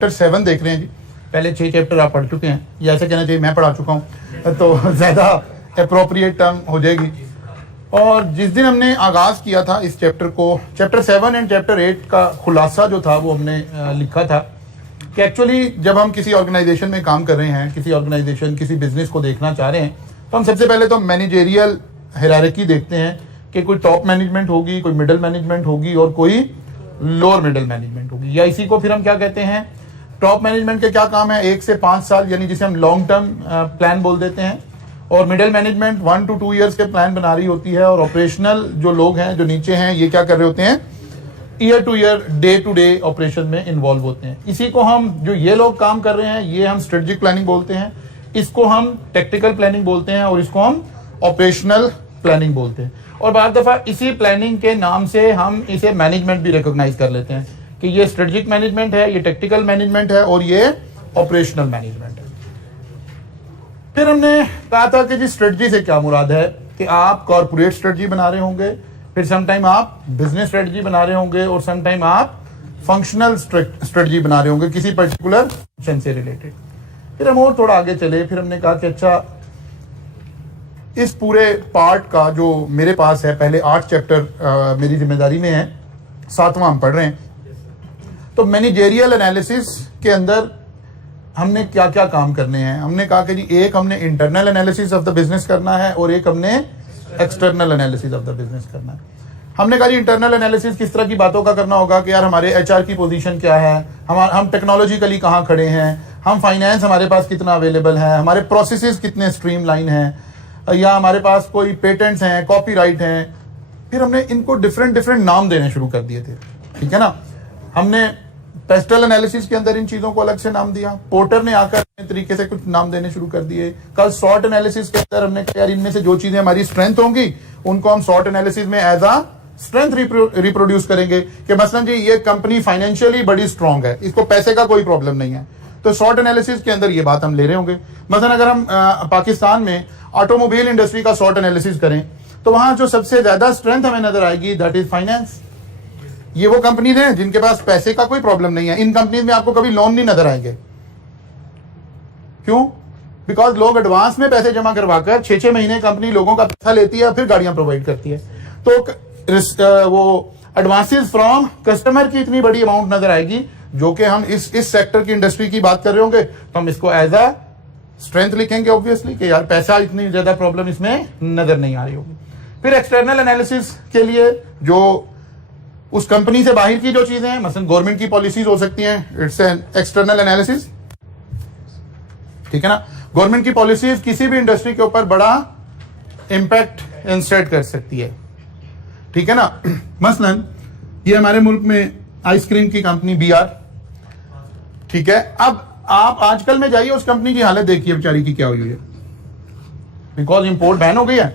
Chapter 7 देख रहे हैं जी। पहले 6 चैप्टर आप पढ़ चुके हैं, या ऐसे कहना चाहिए मैं पढ़ा चुका हूँ तो ज़्यादा अप्रोप्रिएट टर्म हो जाएगी। और जिस दिन हमने आगाज़ किया था इस चैप्टर को, चैप्टर 7 एंड चैप्टर 8 का खुलासा जो था वो हमने लिखा था कि एक्चुअली जब हम किसी ऑर्गेनाइजेशन में काम कर रहे हैं, किसी ऑर्गेनाइजेशन किसी बिजनेस को देखना चाह रहे हैं, तो हम सबसे पहले तो मैनेजेरियल हायरार्की देखते हैं कि कोई टॉप मैनेजमेंट होगी, कोई मिडिल मैनेजमेंट होगी और कोई लोअर मिडिल मैनेजमेंट होगी। या इसी को फिर हम क्या कहते हैं, टॉप मैनेजमेंट के क्या काम है 1 से 5 साल, यानी जिसे हम लॉन्ग टर्म प्लान बोल देते हैं, और मिडिल मैनेजमेंट 1 to 2 ईयर्स के प्लान बना रही होती है, और ऑपरेशनल जो लोग हैं जो नीचे हैं ये क्या कर रहे होते हैं, year to year day to day operation में इन्वॉल्व होते हैं। इसी को हम, जो ये लोग काम कर रहे हैं, ये हम स्ट्रेटेजिक प्लानिंग बोलते हैं, इसको हम टेक्टिकल प्लानिंग बोलते हैं, और इसको हम ऑपरेशनल प्लानिंग बोलते हैं। और बाद दफा इसी प्लानिंग के नाम से हम इसे मैनेजमेंट भी रिकॉग्नाइज कर लेते हैं कि ये स्ट्रेटेजिक मैनेजमेंट है, ये टेक्टिकल मैनेजमेंट है और ये ऑपरेशनल मैनेजमेंट है। फिर हमने कहा था कि जी स्ट्रेटजी से क्या मुराद है, कि आप कॉर्पोरेट स्ट्रेटजी बना रहे होंगे, फिर समटाइम आप बिजनेस स्ट्रेटजी बना रहे होंगे, और समटाइम आप फंक्शनल स्ट्रेटजी बना रहे होंगे किसी पर्टिकुलर फंक्शन से रिलेटेड। फिर हम और थोड़ा आगे चले, फिर हमने कहा कि अच्छा इस पूरे पार्ट का जो मेरे पास है, पहले 8 चैप्टर मेरी जिम्मेदारी में है, 7वां हम पढ़ रहे हैं, तो मैनेजेरियल एनालिसिस के अंदर हमने क्या क्या काम करने हैं। हमने कहा कि जी एक हमने internal analysis of the business करना है और एक हमने external analysis of the business करना है। हमने कहा जी इंटरनल एनालिसिस किस तरह की बातों का करना होगा कि यार हमारे एचआर की पोजीशन क्या है, हम टेक्नोलॉजिकली कहाँ खड़े हैं, हम फाइनेंस हमारे पास कितना अवेलेबल है, हमारे प्रोसेसेस कितने स्ट्रीमलाइन हैं, या हमारे पास कोई पेटेंट्स हैं, कॉपीराइट हैं। फिर हमने इनको डिफरेंट नाम देने शुरू कर दिए थे, ठीक है ना। हमने पेस्टल एनालिसिस के अंदर इन चीजों को अलग से नाम दिया, पोर्टर ने आकर अपने तरीके से कुछ नाम देने शुरू कर दिए। कल सॉर्ट एनालिसिस के अंदर हमने कहा यार इनमें से जो चीजें हमारी स्ट्रेंथ होंगी उनको हम सॉर्ट एनालिसिस में एज अ स्ट्रेंथ रिप्रोड्यूस करेंगे, कि मसलन जी ये कंपनी फाइनेंशियली बड़ी स्ट्रांग है, इसको पैसे का कोई प्रॉब्लम नहीं है, तो शॉर्ट एनालिसिस के अंदर ये बात हम ले रहे होंगे। मसलन अगर हम पाकिस्तान में ऑटोमोबाइल इंडस्ट्री का शॉर्ट एनालिसिस करें तो वहां जो सबसे ज्यादा स्ट्रेंथ हमें नजर आएगी दैट इज फाइनेंस। ये वो कंपनीज हैं जिनके पास पैसे का कोई प्रॉब्लम नहीं है। इन कंपनीज में आपको कभी लोन नहीं नजर आएंगे। क्यों? बिकॉज लोग एडवांस में पैसे जमा करवाकर 6-6 महीने कंपनी लोगों का पैसा लेती है, फिर गाड़ियां प्रोवाइड करती है, तो वो एडवांसेस फ्रॉम कस्टमर की इतनी बड़ी अमाउंट नजर आएगी, जो कि हम इस सेक्टर की इंडस्ट्री की बात कर रहे होंगे तो हम इसको एज अ स्ट्रेंथ लिखेंगे ऑब्वियसली, कि यार पैसा इतनी ज्यादा प्रॉब्लम इसमें नजर नहीं आ रही होगी। फिर एक्सटर्नल एनालिसिस के लिए जो उस कंपनी से बाहर की जो चीजें हैं, मसलन गवर्नमेंट की पॉलिसीज हो सकती हैं, इट्स एन एक्सटर्नल एनालिसिस, ठीक है ना। गवर्नमेंट की पॉलिसीज किसी भी इंडस्ट्री के ऊपर बड़ा इंपैक्ट इंसर्ट कर सकती है, ठीक है ना। मसलन ये हमारे मुल्क में आइसक्रीम की कंपनी BR, ठीक है। अब आप आजकल में जाइए उस कंपनी की हालत देखिए बेचारी की क्या हुई है, बिकॉज इंपोर्ट बैन हो गई है,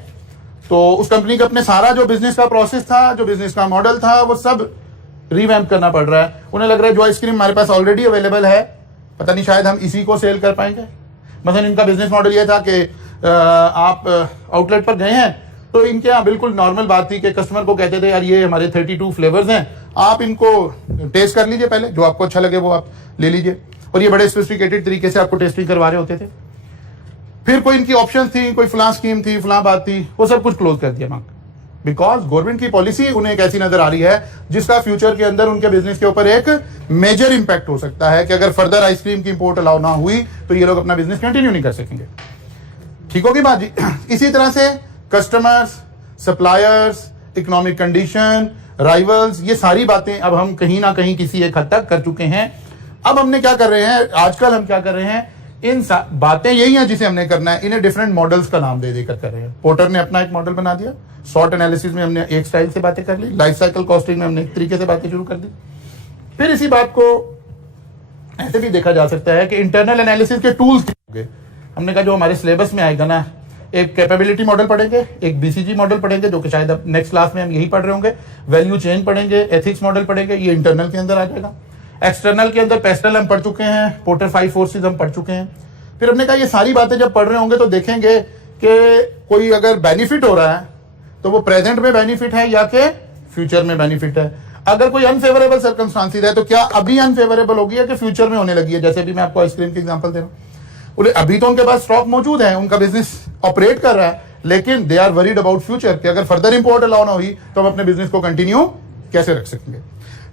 तो उस कंपनी का अपने सारा जो बिजनेस का प्रोसेस था, जो बिजनेस का मॉडल था, वो सब रिवैम्प करना पड़ रहा है। उन्हें लग रहा है जो आइसक्रीम हमारे पास ऑलरेडी अवेलेबल है, पता नहीं शायद हम इसी को सेल कर पाएंगे। मतलब इनका बिजनेस मॉडल ये था कि आप आउटलेट पर गए हैं तो इनके यहाँ बिल्कुल नॉर्मल बात थी कि कस्टमर को कहते थे यार ये हमारे 32 फ्लेवर्स हैं, आप इनको टेस्ट कर लीजिए, पहले जो आपको अच्छा लगे वो आप ले लीजिए, और ये बड़े सोफिस्टिकेटेड तरीके से आपको टेस्टिंग करवा रहे होते थे। फिर कोई इनकी ऑप्शन थी, कोई फलां स्कीम थी, फलां बात थी, वो सब कुछ क्लोज कर दिया मांग, बिकॉज गवर्नमेंट की पॉलिसी उन्हें एक ऐसी नजर आ रही है जिसका फ्यूचर के अंदर उनके बिजनेस के ऊपर एक मेजर इंपैक्ट हो सकता है, कि अगर फर्दर आइसक्रीम की इंपोर्ट अलाउ ना हुई तो ये लोग अपना बिजनेस कंटिन्यू नहीं कर सकेंगे। ठीक होगी बात जी। इसी तरह से customers, suppliers, economic condition, rivals, ये सारी बातें अब हम कहीं ना कहीं किसी एक हद तक कर चुके हैं। अब हमने क्या कर रहे हैं, आजकल हम क्या कर रहे हैं, इन बातें यही हैं जिसे हमने करना है, इन्हें डिफरेंट मॉडल्स का नाम दे देकर कर रहे हैं। पोर्टर ने अपना एक मॉडल बना दिया, शॉर्ट एनालिसिस में हमने एक स्टाइल से बातें कर ली, लाइफ साइकिल कॉस्टिंग में हमने एक तरीके से बातें शुरू कर दी। फिर इसी बात को ऐसे भी देखा जा सकता है कि इंटरनल एनालिसिस के टूल्स क्या होंगे। हमने कहा जो हमारे सिलेबस में आएगा ना, एक कैपेबिलिटी मॉडल पढ़ेंगे, एक BCG मॉडल पढ़ेंगे, जो कि शायद अब नेक्स्ट क्लास में हम यही पढ़ रहे होंगे, वैल्यू चेन पढ़ेंगे, एथिक्स मॉडल पढ़ेंगे, ये इंटरनल के अंदर आ जाएगा। एक्सटर्नल के अंदर पेस्टल हम पढ़ चुके हैं, पोर्टर 5 फोर्सेस हम पढ़ चुके हैं। फिर हमने कहा ये सारी बातें जब पढ़ रहे होंगे तो देखेंगे कि कोई अगर बेनिफिट हो रहा है तो वो प्रेजेंट में बेनिफिट है या कि फ्यूचर में बेनिफिट है। अगर कोई अनफेवरेबल सर्कमस्टांसिस है तो क्या अभी अनफेवरेबल होगी या कि फ्यूचर में होने लगी है? जैसे अभी मैं आपको आइसक्रीम की एग्जांपल दे रहा हूं, बोले अभी तो उनके पास स्टॉक मौजूद है, उनका बिजनेस ऑपरेट कर रहा है, लेकिन they are worried about future कि अगर फर्दर इंपोर्ट अलाउ ना हुई तो हम अपने बिजनेस को कंटिन्यू कैसे रख सकेंगे।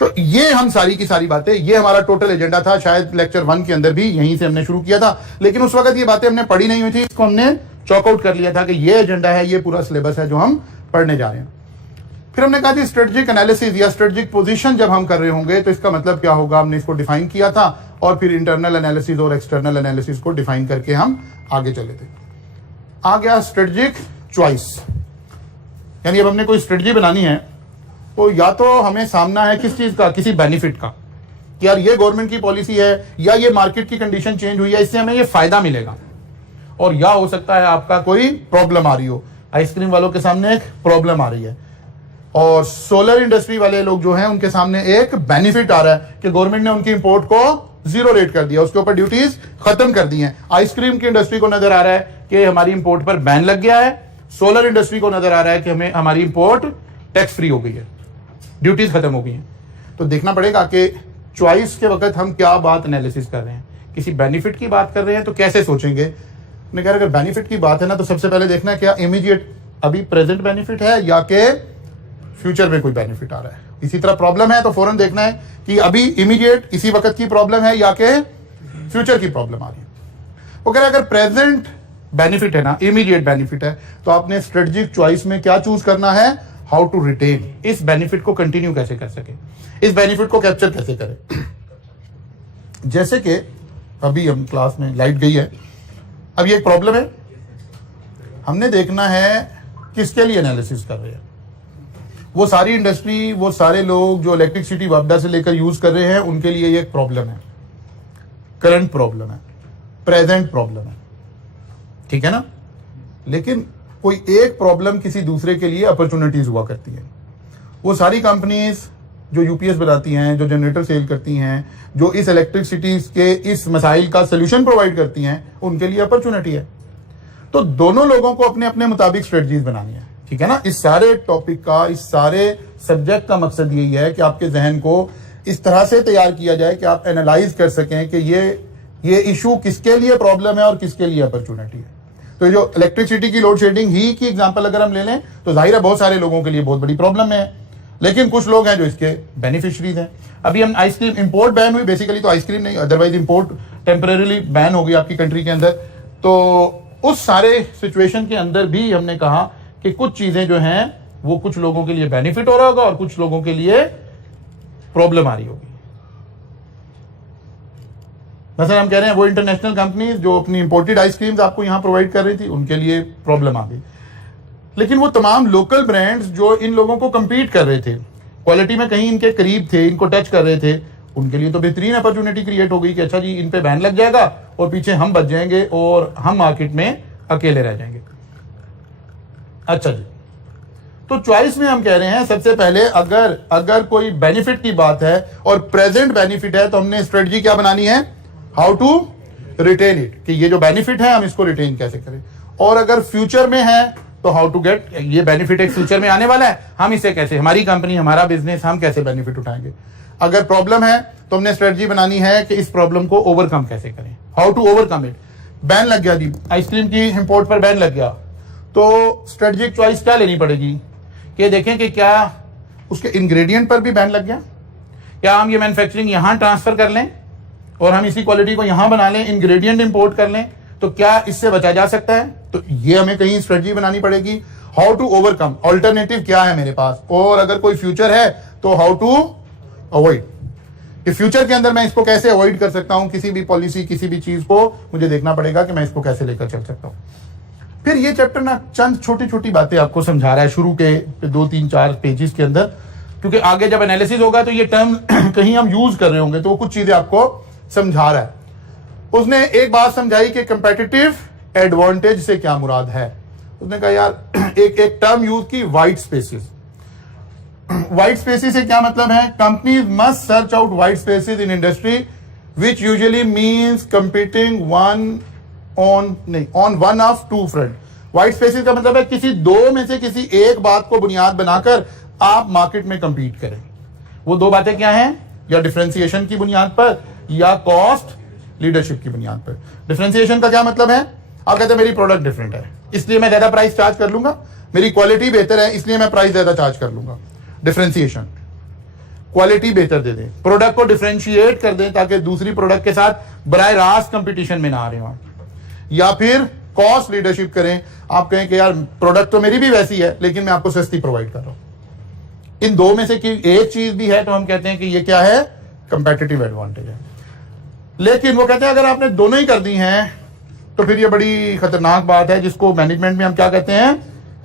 तो ये हम सारी की सारी बातें, ये हमारा टोटल एजेंडा था। शायद लेक्चर 1 के अंदर भी यहीं से हमने शुरू किया था, लेकिन उस वक्त ये बातें हमने पढ़ी नहीं हुई थी, इसको हमने चॉकआउट कर लिया था कि ये एजेंडा है, ये पूरा सिलेबस है जो हम पढ़ने जा रहे हैं। फिर हमने कहा कि स्ट्रेटेजिक एनालिसिस या स्ट्रेटेजिक पोजीशन जब हम कर रहे होंगे तो इसका मतलब क्या होगा, हमने इसको डिफाइन किया था और फिर इंटरनल एनालिसिस और एक्सटर्नल एनालिसिस को डिफाइन करके हम आगे चले थे। आ गया स्ट्रेटेजिक चॉइस, यानी अब हमने कोई स्ट्रेटजी बनानी है तो या तो हमें सामना है किस चीज का, किसी बेनिफिट का, कि यार ये गवर्नमेंट की पॉलिसी है या ये मार्केट की कंडीशन चेंज हुई है, इससे हमें ये फायदा मिलेगा, और या हो सकता है आपका कोई प्रॉब्लम आ रही हो। आइसक्रीम वालों के सामने एक प्रॉब्लम आ रही है और सोलर इंडस्ट्री वाले लोग जो हैं उनके सामने एक बेनिफिट आ रहा है कि गवर्नमेंट ने उनकी इंपोर्ट को 0 रेट कर दिया, उसके ऊपर ड्यूटीज खत्म कर दी हैं। आइसक्रीम की इंडस्ट्री को नजर आ रहा है कि हमारी इंपोर्ट पर बैन लग गया है, सोलर इंडस्ट्री को नजर आ रहा है कि हमें हमारी इंपोर्ट टैक्स फ्री हो गई है, ड्यूटीज खत्म हो गई हैं। तो देखना पड़ेगा कि चॉइस के वक्त हम क्या बात एनालिसिस कर रहे हैं। किसी बेनिफिट की बात कर रहे हैं तो कैसे सोचेंगे? मैंने कहा अगर बेनिफिट की बात है ना तो सबसे पहले देखना है क्या इमीडिएट अभी प्रेजेंट बेनिफिट है या कि फ्यूचर में कोई बेनिफिट आ रहा है। इसी तरह प्रॉब्लम है तो फौरन देखना है कि अभी इमीडिएट इसी वक्त की प्रॉब्लम है या कि फ्यूचर की प्रॉब्लम आ रही है। वो कह रहे अगर प्रेजेंट बेनिफिट है ना, इमीडिएट बेनिफिट है, तो आपने स्ट्रेटेजिक चॉइस में क्या चूज करना है, हाउ टू रिटेन, इस बेनिफिट को कंटिन्यू कैसे कर सके, इस बेनिफिट को कैप्चर कैसे करें। जैसे कि अभी हम क्लास में लाइट गई है, अब ये एक प्रॉब्लम है, हमने देखना है किसके लिए एनालिसिस कर रहे हैं। वो सारी इंडस्ट्री, वो सारे लोग जो इलेक्ट्रिसिटी वापडा से लेकर यूज कर रहे हैं, उनके लिए ये एक प्रॉब्लम है, करंट प्रॉब्लम है, प्रेजेंट प्रॉब्लम है, ठीक है ना। लेकिन कोई एक प्रॉब्लम किसी दूसरे के लिए अपॉर्चुनिटीज हुआ करती है। वो सारी कंपनीज जो यूपीएस बनाती हैं, जो जनरेटर सेल करती हैं, जो इस इलेक्ट्रिसिटी के इस मसाइल का सोल्यूशन प्रोवाइड करती हैं, उनके लिए अपॉर्चुनिटी है। तो दोनों लोगों को अपने अपने मुताबिक स्ट्रेटजीज बनानी है, ठीक है ना। इस सारे टॉपिक का, इस सारे सब्जेक्ट का मकसद यही है कि आपके जहन को इस तरह से तैयार किया जाए कि आप एनालाइज कर सकें कि ये इशू किसके लिए प्रॉब्लम है और किसके लिए अपॉर्चुनिटी है। तो जो इलेक्ट्रिसिटी की लोड शेडिंग ही की एग्जांपल अगर हम ले लें तो जाहिर है बहुत सारे लोगों के लिए बहुत बड़ी प्रॉब्लम है, लेकिन कुछ लोग हैं जो इसके बेनिफिशरीज हैं। अभी हम आइसक्रीम इंपोर्ट बैन हुई, बेसिकली तो आइसक्रीम नहीं, अदरवाइज इंपोर्ट टेम्परेरीली बैन हो गई आपकी कंट्री के अंदर। तो उस सारे सिचुएशन के अंदर भी हमने कहा कि कुछ चीजें जो हैं वो कुछ लोगों के लिए बेनिफिट हो रहा होगा और कुछ लोगों के लिए प्रॉब्लम आ रही होगी। मतलब हम कह रहे हैं वो इंटरनेशनल कंपनीज जो अपनी इंपोर्टेड आइसक्रीम्स आपको यहां प्रोवाइड कर रही थी, उनके लिए प्रॉब्लम आ गई। लेकिन वो तमाम लोकल ब्रांड्स जो इन लोगों को compete कर रहे थे, क्वालिटी में कहीं इनके करीब थे, इनको टच कर रहे थे, उनके लिए तो बेहतरीन अपॉर्चुनिटी क्रिएट हो गई कि अच्छा जी इन पे बैन लग जाएगा और पीछे हम बच जाएंगे और हम मार्केट में अकेले रह जाएंगे। अच्छा जी, तो चॉइस में हम कह रहे हैं सबसे पहले अगर कोई बेनिफिट की बात है और प्रेजेंट बेनिफिट है तो हमने स्ट्रेटजी क्या बनानी है, हाउ टू रिटेन इट, कि ये जो बेनिफिट है हम इसको रिटेन कैसे करें। और अगर फ्यूचर में है तो हाउ टू गेट, ये बेनिफिट एक फ्यूचर में आने वाला है, हम इसे कैसे, हमारी कंपनी, हमारा बिजनेस, हम कैसे बेनिफिट उठाएंगे। अगर प्रॉब्लम है तो हमने स्ट्रेटजी बनानी है कि इस प्रॉब्लम को ओवरकम कैसे करें, how to overcome it. Ban लग गया जी, आइसक्रीम की इंपोर्ट पर बैन लग गया, तो स्ट्रेटजिक चॉइस क्या लेनी पड़ेगी कि देखें कि क्या उसके इंग्रेडिएंट पर भी बैन लग गया, क्या हम ये मैन्युफैक्चरिंग यहां ट्रांसफर कर लें और हम इसी क्वालिटी को यहां बना लें, इंग्रेडिएंट इंपोर्ट कर लें, तो क्या इससे बचा जा सकता है। तो ये हमें कहीं स्ट्रेटजी बनानी पड़ेगी। हाउ टू ओवरकम, ऑल्टरनेटिव क्या है मेरे पास, और अगर कोई फ्यूचर है तो हाउ टू अवॉइड, कि फ्यूचर के अंदर मैं इसको कैसे अवॉइड कर सकता हूं, किसी भी पॉलिसी, किसी भी चीज को मुझे देखना पड़ेगा कि मैं इसको कैसे लेकर चल सकता हूं। फिर ये चैप्टर ना चंद छोटी छोटी बातें आपको समझा रहा है शुरू के 2-3-4 पेजेस के अंदर, क्योंकि आगे जब एनालिसिस होगा तो ये टर्म कहीं हम यूज कर रहे होंगे तो वो कुछ चीजें आपको समझा रहा है। उसने एक बात समझाई कि कंपेटिटिव एडवांटेज से क्या मुराद है। उसने कहा यार एक टर्म यूज की, वाइट स्पेसेस। वाइट स्पेसेस से क्या मतलब है, companies must search out white spaces in industry which usually means competing on one of two front. White spaces का मतलब है किसी दो में से किसी एक बात को बुनियाद बनाकर आप मार्केट में कंपीट करें। वो दो बातें क्या हैं, या डिफरेंशिएशन की बुनियाद पर या कॉस्ट लीडरशिप की बुनियाद पर। डिफरेंशिएशन का क्या मतलब है, आप कहते हैं मेरी प्रोडक्ट डिफरेंट है इसलिए मैं ज्यादा प्राइस चार्ज कर लूंगा, मेरी क्वालिटी बेहतर है इसलिए मैं प्राइस ज्यादा चार्ज कर लूंगा। डिफरेंशिएशन, क्वालिटी बेहतर दे दें, प्रोडक्ट को डिफरेंशिएट कर दें ताकि दूसरी प्रोडक्ट के साथ बराह रास्त कंपटीशन में ना आ रहे हो। या फिर कॉस्ट लीडरशिप करें, आप कहें कि यार प्रोडक्ट तो मेरी भी वैसी है लेकिन मैं आपको सस्ती प्रोवाइड कर रहा हूं। इन दो में से एक चीज भी है तो हम कहते हैं कि ये क्या है, कंपेटिटिव एडवांटेज है। लेकिन वो कहते हैं अगर आपने दोनों ही कर दी हैं तो फिर ये बड़ी खतरनाक बात है जिसको मैनेजमेंट में हम क्या कहते हैं,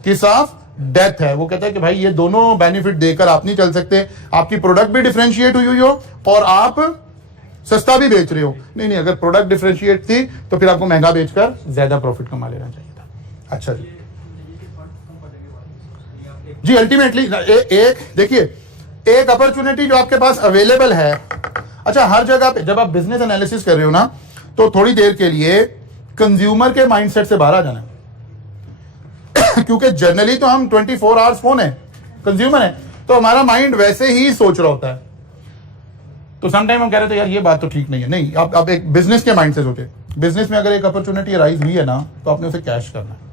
किस ऑफ डेथ है। वो कहता है कि भाई ये दोनों बेनिफिट देकर आप नहीं चल सकते, आपकी प्रोडक्ट भी डिफरेंशिएट हुई हो और आप सस्ता भी बेच रहे हो। नहीं नहीं, अगर प्रोडक्ट डिफरेंशिएट थी तो फिर आपको महंगा बेचकर ज्यादा प्रॉफिट कमा लेना चाहिए था। अच्छा जी अल्टीमेटली एक देखिए, एक अपॉर्चुनिटी जो आपके पास अवेलेबल है। अच्छा, हर जगह पे जब आप बिजनेस एनालिसिस कर रहे हो ना तो थोड़ी देर के लिए कंज्यूमर के माइंडसेट से बाहर आ जाना है क्योंकि जनरली तो हम 24 आवर्स कौन है, कंज्यूमर है, तो हमारा माइंड वैसे ही सोच रहा होता है। तो समटाइम हम कह रहे थे यार ये बात तो ठीक नहीं है। नहीं, आप एक बिजनेस के माइंड से सोचे, बिजनेस में अगर एक अपॉर्चुनिटी राइज हुई है ना तो आपने उसे कैश करना है।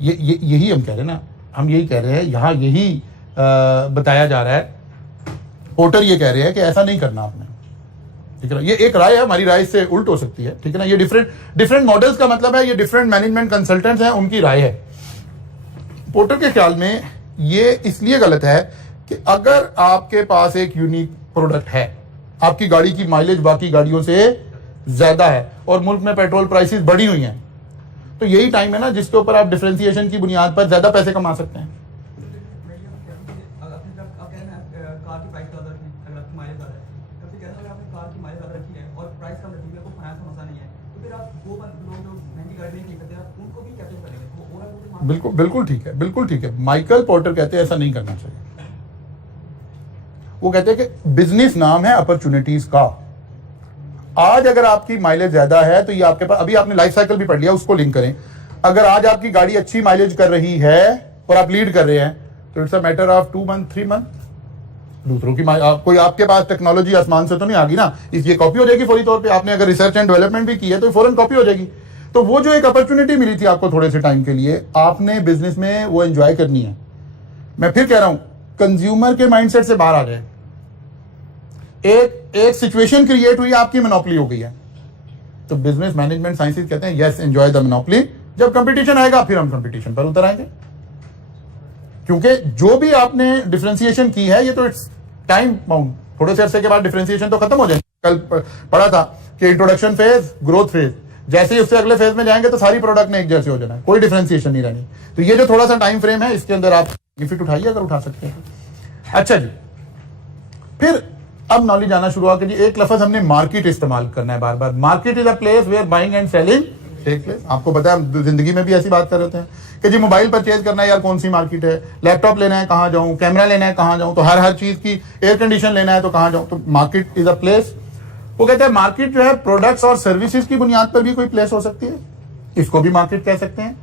यही हम कह रहे हैं ना, हम यही कह रहे हैं, यहाँ यही बताया जा रहा है। पोर्टर ये कह रहे हैं कि ऐसा नहीं करना आपने, ठीक है ना। ये एक राय है, हमारी राय से उल्ट हो सकती है, ठीक है ना। ये डिफरेंट मॉडल्स का मतलब है, ये डिफरेंट मैनेजमेंट कंसल्टेंट्स हैं, उनकी राय है। पोर्टर के ख्याल में ये इसलिए गलत है कि अगर आपके पास एक यूनिक प्रोडक्ट है, आपकी गाड़ी की माइलेज बाकी गाड़ियों से ज्यादा है और मुल्क में पेट्रोल प्राइसेस बढ़ी हुई हैं, तो यही टाइम है ना जिसके ऊपर आप डिफरेंशिएशन की बुनियाद पर ज्यादा पैसे कमा सकते हैं। बिल्कुल बिल्कुल ठीक है, बिल्कुल ठीक है। माइकल पोर्टर कहते हैं ऐसा नहीं करना चाहिए। वो कहते हैं कि बिजनेस नाम है अपॉर्चुनिटीज का। आज अगर आपकी माइलेज ज्यादा है तो ये आपके पास, अभी आपने लाइफ साइकिल भी पढ़ लिया, उसको लिंक करें। अगर आज आपकी गाड़ी अच्छी माइलेज कर रही है और आप लीड कर रहे हैं तो it's a matter of 2 month 3 month. दूसरों की कोई आपके पास टेक्नोलॉजी आसमान से तो नहीं आ गई ना, इसलिए कॉपी हो जाएगी फौरी तौर पे। आपने अगर रिसर्च एंड डेवलपमेंट भी की है तो फौरन कॉपी हो जाएगी। तो वो जो एक अपॉर्चुनिटी मिली थी आपको थोड़े से टाइम के लिए, आपने बिजनेस में वो एंजॉय करनी है। मैं फिर कह रहा हूं, कंज्यूमर के माइंडसेट से बाहर आ जाए। एक सिचुएशन क्रिएट हुई, आपकी मोनोपोली हो गई है, तो बिजनेस मैनेजमेंट साइंसेस कहते हैं यस एंजॉय द मोनोपोली। जब कंपटीशन आएगा फिर हम कंपटीशन पर उतर आएंगे, क्योंकि जो भी आपने डिफरेंशिएशन की है ये तो इट्स टाइम बाउंड। थोड़े से अरसे के बाद डिफरेंशिएशन तो खत्म हो जाएगी। कल पढ़ा था कि इंट्रोडक्शन फेज, ग्रोथ फेज, जैसे ही उससे अगले फेज में जाएंगे तो सारी प्रोडक्ट में एक जैसे हो जाना है, कोई डिफरेंशिएशन नहीं रहनी। तो ये जो थोड़ा सा टाइम फ्रेम है इसके अंदर आप बेनिफिट उठाइए अगर उठा सकते हैं। अच्छा जी, फिर अब नॉलेज आना शुरू हुआ कि जी एक लफ्ज हमने मार्केट इस्तेमाल करना है बार बार। Market is a place where buying and selling take place. आपको पता है जिंदगी में भी ऐसी बात कर रहे हैं कि जी मोबाइल परचेज करना है यार, कौन सी मार्केट है, लैपटॉप लेना है कहाँ जाऊं, कैमरा लेना है कहाँ जाऊं, तो हर चीज की एयर कंडीशन लेना है तो कहाँ जाऊं। तो मार्केट इज अ प्लेस। वो कहते हैं मार्केट जो है प्रोडक्ट्स और सर्विसेज की बुनियाद पर भी कोई प्लेस हो सकती है, इसको भी मार्केट कह सकते हैं।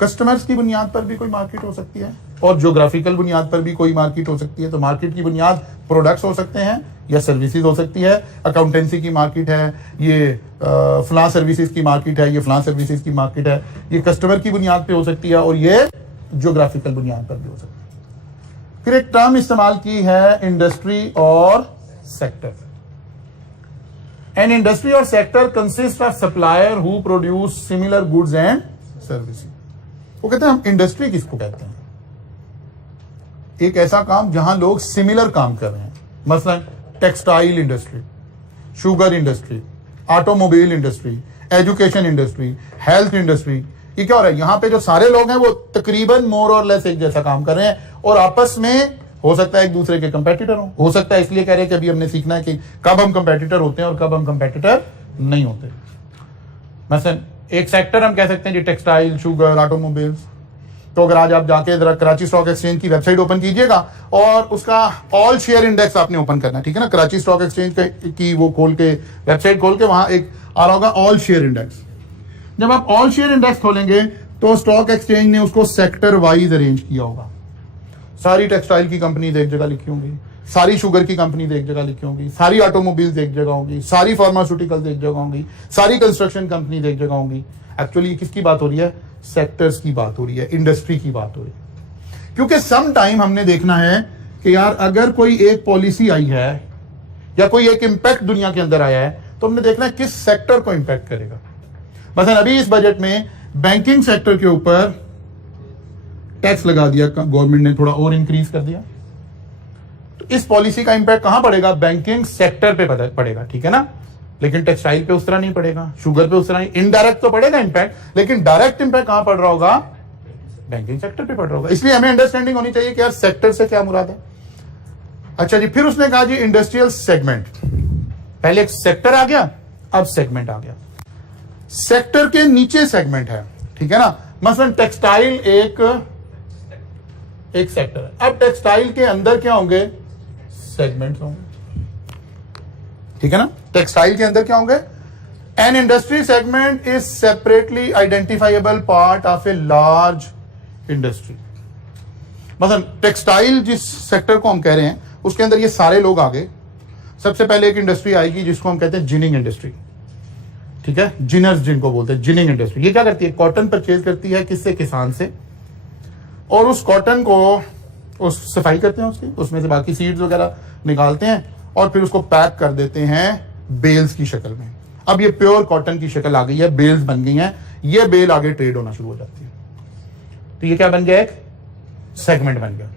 कस्टमर्स की बुनियाद पर भी कोई मार्केट हो सकती है और ज्योग्राफिकल बुनियाद पर भी कोई मार्केट हो सकती है। तो मार्केट की बुनियाद प्रोडक्ट्स हो सकते हैं या सर्विसेज हो सकती है। अकाउंटेंसी की मार्केट है, ये फलां सर्विसेज की मार्केट है, ये फलां सर्विसेज की मार्केट है। ये कस्टमर की बुनियाद पे हो सकती है और ये ज्योग्राफिकल बुनियाद पर भी हो सकती है। फिर एक टर्म इस्तेमाल की है इंडस्ट्री और सेक्टर। एन इंडस्ट्री और sector consist of supplier who produce similar goods and services. वो कहते हैं हम इंडस्ट्री किसको कहते हैं, एक ऐसा काम जहां लोग सिमिलर काम कर रहे हैं। मसलन textile industry, sugar industry, automobile industry, education industry, health industry. ये क्या हो रहा है, यहां पे जो सारे लोग हैं वो तकरीबन मोर और लेस एक जैसा काम कर रहे हैं और आपस में हो सकता है एक दूसरे के कंपेटिटर हो सकता है। इसलिए कह रहे हैं कि अभी हमने सीखना है कि कब हम कंपेटिटर होते हैं और कब हम कंपेटिटर नहीं होते। मसलन एक सेक्टर हम कह सकते हैं जी टेक्सटाइल, शुगर, ऑटोमोबाइल्स। तो अगर आज आप जाके जरा कराची स्टॉक एक्सचेंज की वेबसाइट ओपन कीजिएगा और उसका ऑल शेयर इंडेक्स आपने ओपन करना है, ठीक है ना। कराची स्टॉक एक्सचेंज की वो खोल के वेबसाइट खोल के वहां एक आ रहा होगा ऑल शेयर इंडेक्स। जब आप ऑल शेयर इंडेक्स खोलेंगे तो स्टॉक एक्सचेंज ने उसको सेक्टर वाइज अरेंज किया होगा। सारी टेक्सटाइल की कंपनीज एक जगह लिखी होंगी, सारी शुगर की कंपनीज एक जगह लिखी होंगी, सारी ऑटोमोबाइल्स एक जगह होंगी, सारी फार्मास्यूटिकल्स एक जगह होंगी, सारी कंस्ट्रक्शन कंपनीज एक जगह होंगी। एक्चुअली किसकी बात हो रही है? सेक्टर्स की बात हो रही है, इंडस्ट्री की बात हो रही है। क्योंकि सम टाइम हमने देखना है कि यार अगर कोई एक पॉलिसी आई है या कोई एक इंपैक्ट दुनिया के अंदर आया है तो हमने देखना है किस सेक्टर को इंपैक्ट करेगा। मतलब अभी इस बजट में बैंकिंग सेक्टर के ऊपर टैक्स लगा दिया गवर्नमेंट ने, थोड़ा और इंक्रीज कर दिया, तो इस पॉलिसी का इंपैक्ट कहां पड़ेगा? बैंकिंग सेक्टर पे पड़ेगा, ठीक है ना। लेकिन टेक्सटाइल पे उस तरह नहीं पड़ेगा, शुगर पे उस तरह नहीं। इनडायरेक्ट तो पड़ेगा इंपैक्ट, लेकिन डायरेक्ट इंपैक्ट कहां पड़ रहा होगा? बैंकिंग सेक्टर पे पड़ रहा होगा। इसलिए हमें अंडरस्टैंडिंग होनी चाहिए कि यार सेक्टर से क्या मुराद है। अच्छा जी, फिर उसने कहा जी इंडस्ट्रियल सेगमेंट। पहले एक सेक्टर आ गया, अब सेगमेंट आ गया। सेक्टर के नीचे सेगमेंट है, ठीक है ना। मसलन टेक्सटाइल एक सेक्टर है। अब टेक्सटाइल के अंदर क्या होंगे? सेगमेंट होंगे, ठीक है ना। टेक्सटाइल के अंदर क्या होंगे? An industry segment is separately identifiable part of a large industry. मतलब टेक्सटाइल जिस सेक्टर को हम कह रहे हैं उसके अंदर ये सारे लोग आ गए। सबसे पहले एक इंडस्ट्री आएगी जिसको हम कहते हैं जिनिंग इंडस्ट्री, ठीक है। जिनर्स जिनको बोलते हैं, जिनिंग इंडस्ट्री। ये क्या करती है? कॉटन परचेज करती है किससे? किसान से। और उस कॉटन को सफाई करते हैं उसकी, उसमें से बाकी सीड्स वगैरह निकालते हैं और फिर उसको पैक कर देते हैं बेल्स की शक्ल में। अब ये प्योर कॉटन की शक्ल आ गई है, बेल्स बन गई हैं। ये बेल आगे ट्रेड होना शुरू हो जाती है। तो ये क्या बन गया? एक सेगमेंट बन गया।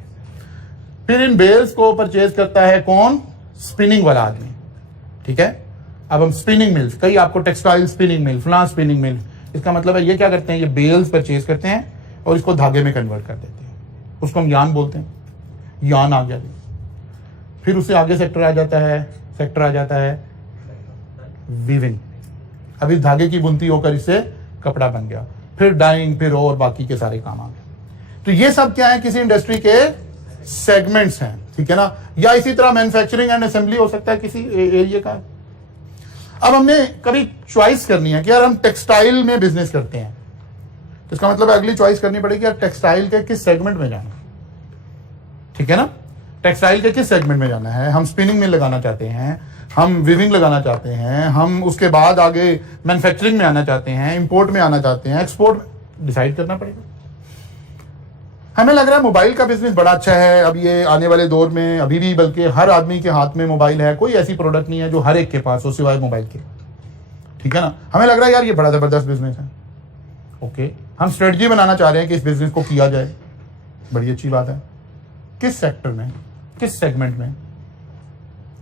फिर इन बेल्स को परचेज करता है कौन? स्पिनिंग वाला आदमी, ठीक है। अब हम स्पिनिंग मिल्स, कई आपको टेक्सटाइल स्पिनिंग मिल, फलां स्पिनिंग मिल, इसका मतलब है ये क्या करते हैं? ये बेल्स परचेज करते हैं और इसको धागे में कन्वर्ट कर देते हैं। उसको हम यान बोलते हैं। यान आ गया। फिर उससे आगे सेक्टर आ जाता है वीविंग। अब इस धागे की बुनती होकर इससे कपड़ा बन गया। फिर डाइंग, फिर और बाकी के सारे काम आ गए। तो ये सब क्या है? किसी इंडस्ट्री के सेगमेंट्स हैं, ठीक है ना। या इसी तरह मैन्युफैक्चरिंग एंड असेंबली हो सकता है किसी एरिया का। अब हमने कभी चॉइस करनी है कि यार हम टेक्सटाइल में बिजनेस करते हैं, तो इसका मतलब अगली चॉइस करनी पड़ेगी यार टेक्सटाइल के किस सेगमेंट में जाना, ठीक है ना। टेक्सटाइल के किस सेगमेंट में जाना है? हम स्पिनिंग मिल लगाना चाहते हैं, हम विविंग लगाना चाहते हैं, हम उसके बाद आगे मैन्युफैक्चरिंग में आना चाहते हैं, इंपोर्ट में आना चाहते हैं, एक्सपोर्ट, डिसाइड करना पड़ेगा। हमें लग रहा है मोबाइल का बिजनेस बड़ा अच्छा है अब ये आने वाले दौर में, अभी भी बल्कि हर आदमी के हाथ में मोबाइल है। कोई ऐसी प्रोडक्ट नहीं है जो हर एक के पास हो सिवाय मोबाइल के, ठीक है ना। हमें लग रहा है यार ये बड़ा जबरदस्त बिजनेस है। ओके, हम स्ट्रेटजी बनाना चाह रहे हैं कि इस बिजनेस को किया जाए, बड़ी अच्छी बात है। किस सेक्टर में, किस सेगमेंट में?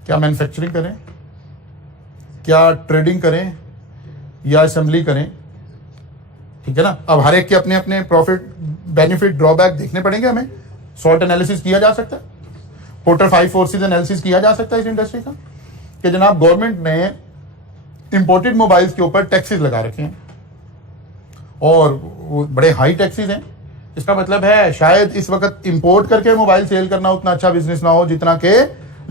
क्या मैन्युफैक्चरिंग करें, क्या ट्रेडिंग करें, या असेंबली करें, ठीक है ना। अब हर एक के अपने अपने प्रॉफिट बेनिफिट ड्रॉबैक देखने पड़ेंगे हमें। सॉर्ट एनालिसिस किया जा सकता है, पोर्टर 5 फोर्सेस एनालिसिस किया जा सकता है इस इंडस्ट्री का कि जनाब गवर्नमेंट ने इंपोर्टेड मोबाइल्स के ऊपर टैक्सेस लगा रखे हैं और वो बड़े हाई टैक्सेस हैं। इसका मतलब है शायद इस वक्त इंपोर्ट करके मोबाइल सेल करना उतना अच्छा बिजनेस ना हो जितना कि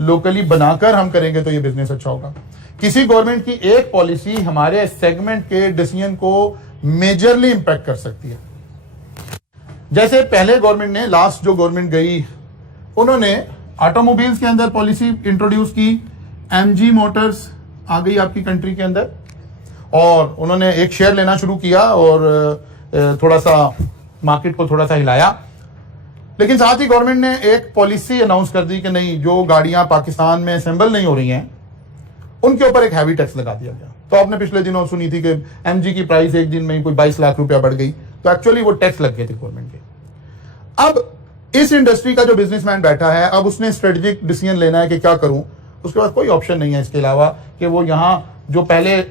लोकली बनाकर हम करेंगे तो ये बिजनेस अच्छा होगा। किसी गवर्नमेंट की एक पॉलिसी हमारे सेगमेंट के डिसीजन को मेजरली इंपैक्ट कर सकती है। जैसे पहले गवर्नमेंट ने, लास्ट जो गवर्नमेंट गई, उन्होंने ऑटोमोबाइल्स के अंदर पॉलिसी इंट्रोड्यूस की। एमजी मोटर्स आ गई आपकी कंट्री के अंदर और उन्होंने एक शेयर लेना शुरू किया और थोड़ा सा मार्केट को थोड़ा सा हिलाया। लेकिन साथ ही गवर्नमेंट ने एक पॉलिसी अनाउंस कर दी कि नहीं, जो गाड़ियां पाकिस्तान में असेंबल नहीं हो रही हैं उनके ऊपर एक हैवी टैक्स लगा दिया गया। तो आपने पिछले दिनों सुनी थी कि एमजी की प्राइस एक दिन में कोई 22 लाख रुपया बढ़ गई, तो एक्चुअली वो टैक्स लग गए थे गवर्नमेंट के। अब इस इंडस्ट्री का जो बिजनेसमैन बैठा है, अब उसने स्ट्रेटेजिक डिसीजन लेना है कि क्या करूं। उसके पास कोई ऑप्शन नहीं है इसके अलावा कि वो यहां जो पहले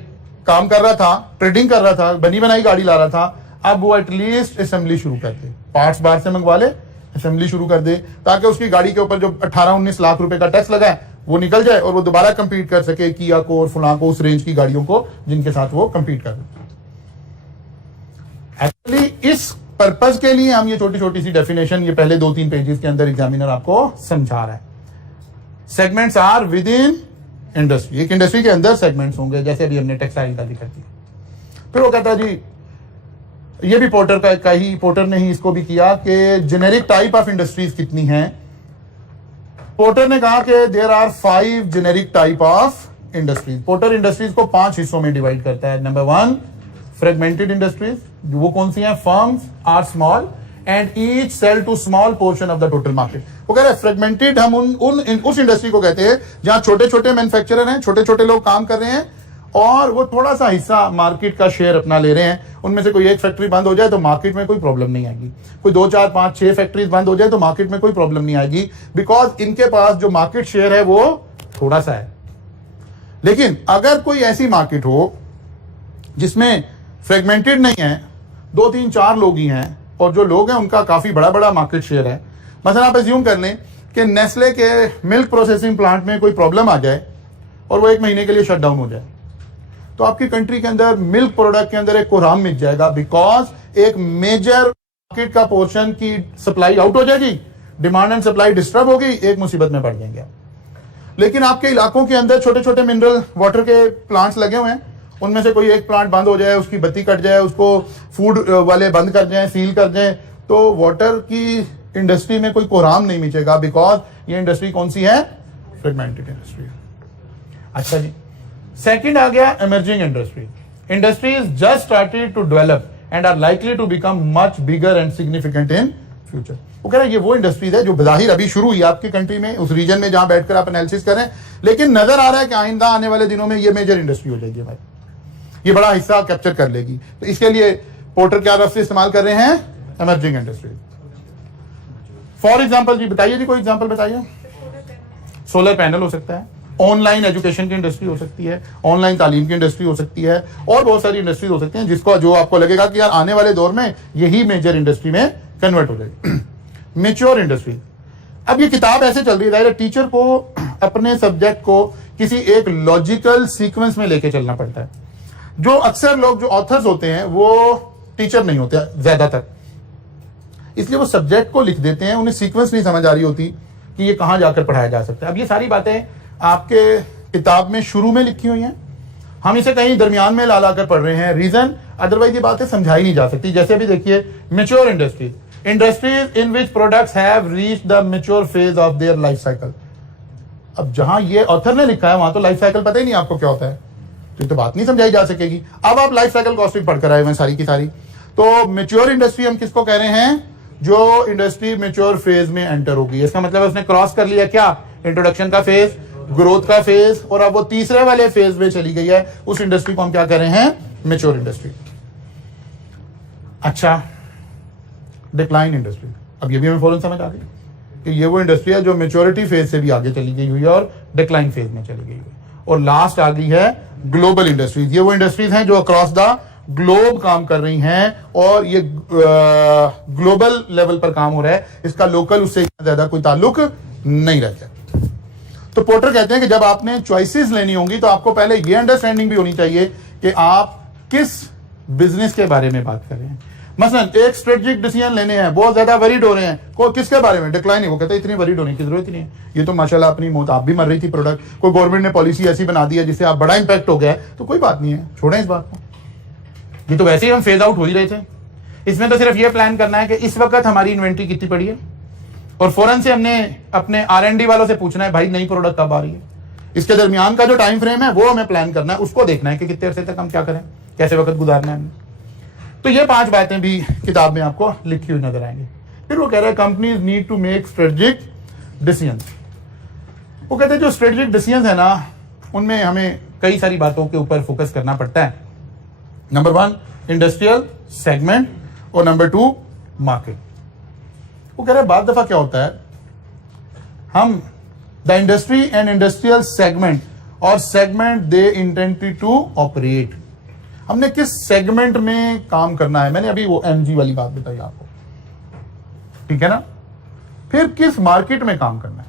काम कर रहा था, ट्रेडिंग कर रहा था, बनी बनाई गाड़ी ला रहा था, अब वो एटलीस्ट असेंबली शुरू कर दे, पार्ट्स बाहर से मंगवा ले, असेंबली शुरू कर दे, ताकि उसकी गाड़ी के ऊपर जो 18-19 लाख रुपए का टैक्स लगा है वो निकल जाए और वो दोबारा कंपीट कर सके किया को और फुला को, उस रेंज की गाड़ियों को जिनके साथ वो कंपीट कर रहे। एक्चुअली इस पर्पस के लिए हम ये छोटी छोटी सी डेफिनेशन ये पहले 2-3 पेजेस के अंदर एग्जामिनर आपको समझा रहा है। Segments are within industry, एक इंडस्ट्री के अंदर सेगमेंट्स होंगे, जैसे अभी हमने टेक्सटाइल का जिक्र किया। फिर वो कहता है जी, ये भी पोर्टर ने ही इसको भी किया कि जेनेरिक टाइप ऑफ इंडस्ट्रीज कितनी हैं। पोर्टर ने कहा कि there are 5 generic type of industries. Porter industries को 5 हिस्सों में डिवाइड करता है। नंबर 1 फ्रेगमेंटेड इंडस्ट्रीज, वो कौन सी हैं? Firms are small and each sell too small portion of the total market. वो कह रहे हैं फ्रेगमेंटेड हम उस इंडस्ट्री को कहते हैं जहां छोटे छोटे मैन्युफैक्चरर हैं, छोटे छोटे लोग काम कर रहे हैं और वो थोड़ा सा हिस्सा मार्केट का शेयर अपना ले रहे हैं। उनमें से कोई एक फैक्ट्री बंद हो जाए तो मार्केट में कोई प्रॉब्लम नहीं आएगी, कोई 2, 4, 5, 6 फैक्ट्रीज बंद हो जाए तो मार्केट में कोई प्रॉब्लम नहीं आएगी, बिकॉज इनके पास जो मार्केट शेयर है वो थोड़ा सा है। लेकिन अगर कोई ऐसी मार्केट हो जिसमें फ्रेगमेंटेड नहीं है, 2, 3, 4 लोग ही हैं और जो लोग हैं उनका काफी बड़ा बड़ा मार्केट शेयर है। मतलब आप एज्यूम कर लें कि नेस्ले के मिल्क प्रोसेसिंग प्लांट में कोई प्रॉब्लम आ जाए और वो 1 महीने के लिए शट डाउन हो जाए, तो आपकी कंट्री के अंदर मिल्क प्रोडक्ट के अंदर एक कोहराम मिट जाएगा, बिकॉज एक मेजर मार्केट का पोर्शन की सप्लाई आउट हो जाएगी, डिमांड एंड सप्लाई डिस्टर्ब होगी, एक मुसीबत में पड़ जाएंगे। लेकिन आपके इलाकों के अंदर छोटे छोटे मिनरल वाटर के प्लांट्स लगे हुए हैं, उनमें से कोई एक प्लांट बंद हो जाए, उसकी बत्ती कट जाए, उसको फूड वाले बंद कर जाए, सील कर जाए, तो वाटर की इंडस्ट्री में कोई कोहराम नहीं मिचेगा, बिकॉज ये इंडस्ट्री कौन सी है? Fragmented industry. अच्छा जी, सेकंड आ गया emerging industry. Industries just started to develop and are likely to become much bigger and significant in future. वो कह रहे हैं ये वो इंडस्ट्रीज है जो बज़ाहिर अभी शुरू हुई आपकी कंट्री में, उस रीजन में जहां बैठकर आप एनालिसिस करें, लेकिन नजर आ रहा है कि आइंदा आने वाले दिनों में ये मेजर इंडस्ट्री हो जाएगी हमारी, ये बड़ा हिस्सा कैप्चर कर लेगी। तो इसके लिए पोर्टर क्या लफ्ज़ इस्तेमाल कर रहे हैं? Emerging industry. फॉर एग्जाम्पल जी बताइए जी, कोई एग्जाम्पल बताइए। सोलर पैनल हो सकता है, ऑनलाइन एजुकेशन की इंडस्ट्री हो सकती है, ऑनलाइन तालीम की इंडस्ट्री हो सकती है, और बहुत सारी इंडस्ट्रीज हो सकती हैं जिसको जो आपको लगेगा कि यार आने वाले दौर में यही मेजर इंडस्ट्री में कन्वर्ट हो जाएगी। Mature industry. अब ये किताब ऐसे चल रही है, टीचर को अपने सब्जेक्ट को किसी एक लॉजिकल सीक्वेंस में लेके चलना पड़ता है। जो अक्सर लोग जो ऑथर्स होते हैं वो टीचर नहीं होते ज्यादातर, इसलिए वो सब्जेक्ट को लिख देते हैं, उन्हें सीक्वेंस नहीं समझ आ रही होती कि ये कहां जाकर पढ़ाया जा सकता है। अब ये सारी बातें आपके किताब में शुरू में लिखी हुई हैं, हम इसे कहीं दरमियान में ला कर पढ़ रहे हैं, रीजन अदरवाइज ये बातें समझाई नहीं जा सकती। जैसे अभी देखिए, mature industries, industries in which products have reached the mature phase of their life cycle. अब जहां ये ऑथर ने लिखा है वहां तो लाइफ साइकिल पता ही नहीं आपको क्या होता है, तो ये तो बात नहीं समझाई जा सकेगी। अब आप लाइफ साइकिल कॉस्टिंग पढ़कर आए हुए सारी की सारी। तो मेच्योर इंडस्ट्री हम किसको कह रहे हैं? जो इंडस्ट्री मेच्योर फेज में एंटर होगी। इसका मतलब उसने क्रॉस कर लिया क्या? इंट्रोडक्शन का फेज, ग्रोथ का फेज, और अब वो तीसरे वाले फेज में चली गई है, उस इंडस्ट्री को हम क्या कह रहे हैं? Mature industry. अच्छा, डिक्लाइन इंडस्ट्री। अब ये भी हमें फौरन समझ आ गई कि ये वो इंडस्ट्री है जो मेच्योरिटी फेज से भी आगे चली गई हुई है और डिक्लाइन फेज में चली गई है। और लास्ट आ गई है ग्लोबल इंडस्ट्रीज। ये वो इंडस्ट्रीज हैं जो अक्रॉस द ग्लोब काम कर रही हैं और ये ग्लोबल लेवल पर काम हो रहा है, इसका लोकल उससे ज्यादा कोई ताल्लुक नहीं रहता। तो पोर्टर कहते हैं कि जब आपने चॉइसेस लेनी होंगी तो आपको पहले ये अंडरस्टैंडिंग भी होनी चाहिए कि आप किस बिजनेस के बारे में बात कर रहे हैं। मसलन एक स्ट्रेटेजिक डिसीजन लेने हैं, बहुत ज्यादा वरीड हो रहे हैं, को किसके बारे में? डिक्लाइनिंग। वो कहते हैं इतनी वरीड होने की जरूरत नहीं है, ये तो माशाल्लाह अपनी मौत, आप भी मर रही थी प्रोडक्ट, कोई गवर्नमेंट ने पॉलिसी ऐसी बना दी है जिससे आप बड़ा इंपैक्ट हो गया है, तो कोई बात नहीं है, छोड़ें इस बात को, ये तो वैसे ही हम फेज आउट हो ही रहे थे। इसमें तो सिर्फ ये प्लान करना है कि इस वक्त हमारी इन्वेंट्री कितनी पड़ी है, और फौरन से हमने अपने R&D वालों से पूछना है भाई नई प्रोडक्ट कब आ रही है। इसके दरमियान का जो टाइम फ्रेम है वो हमें प्लान करना है, उसको देखना है कि कितने अरसे तक हम क्या करें, कैसे वक्त गुजारना है हमें। तो ये 5 बातें भी किताब में आपको लिखी हुई नजर आएंगी। फिर वो कह रहा है companies need to make strategic decisions. वो कहते हैं जो स्ट्रेटेजिक डिसीजंस है ना, उनमें हमें कई सारी बातों के ऊपर फोकस करना पड़ता है। नंबर 1 इंडस्ट्रियल सेगमेंट और नंबर 2 मार्केट। वो कह रहे हैं बाद दफा क्या होता है, हम the industry and industrial segment और segment they intended to operate, हमने किस सेगमेंट में काम करना है। मैंने अभी वो MG वाली बात बताई आपको, ठीक है ना। फिर किस मार्केट में काम करना है,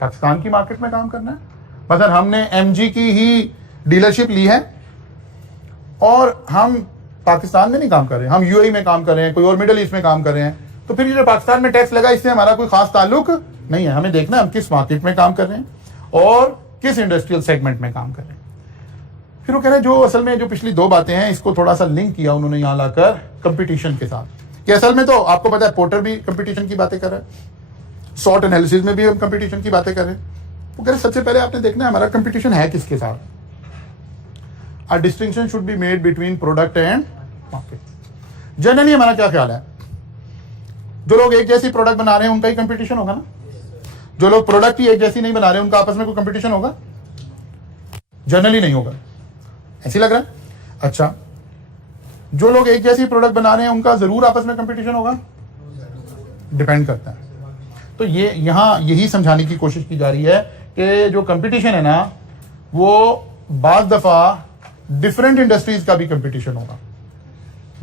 पाकिस्तान की मार्केट में काम करना है। मतलब हमने MG की ही डीलरशिप ली है और हम पाकिस्तान में नहीं काम कर रहे हैं, हम यूएई में काम कर रहे हैं, कोई और मिडिल ईस्ट में काम कर रहे हैं, तो फिर ये जो पाकिस्तान में टैक्स लगा इससे हमारा कोई खास ताल्लुक नहीं है। हमें देखना है हम किस मार्केट में काम कर रहे हैं और किस इंडस्ट्रियल सेगमेंट में काम कर रहे हैं। फिर वो कह रहे हैं जो असल में जो पिछली दो बातें हैं इसको थोड़ा सा लिंक किया उन्होंने यहाँ लाकर कंपटीशन के साथ, कि असल में तो आपको पता है पोर्टर भी कंपटीशन की बातें कर रहे हैं, सॉर्ट एनालिसिस में भी हम कंपटीशन की बातें कर रहे हैं। वो कह रहे सबसे पहले आपने देखना है हमारा कंपटीशन है किसके साथ। A distinction should be made between product and market. Generally हमारा क्या ख्याल है, जो लोग एक जैसी प्रोडक्ट बना रहे हैं उनका ही कंपटीशन होगा ना, जो लोग प्रोडक्ट ही एक जैसी नहीं बना रहे हैं उनका आपस में कोई कंपटीशन होगा? जनरली नहीं होगा, ऐसी लग रहा है। अच्छा, जो लोग एक जैसी प्रोडक्ट बना रहे हैं उनका जरूर आपस में कंपटीशन होगा? डिपेंड करता है। तो ये यहां यही समझाने की कोशिश की जा रही है कि जो कंपटीशन है ना वो बाज़ दफा डिफरेंट इंडस्ट्रीज का भी कंपटीशन होगा,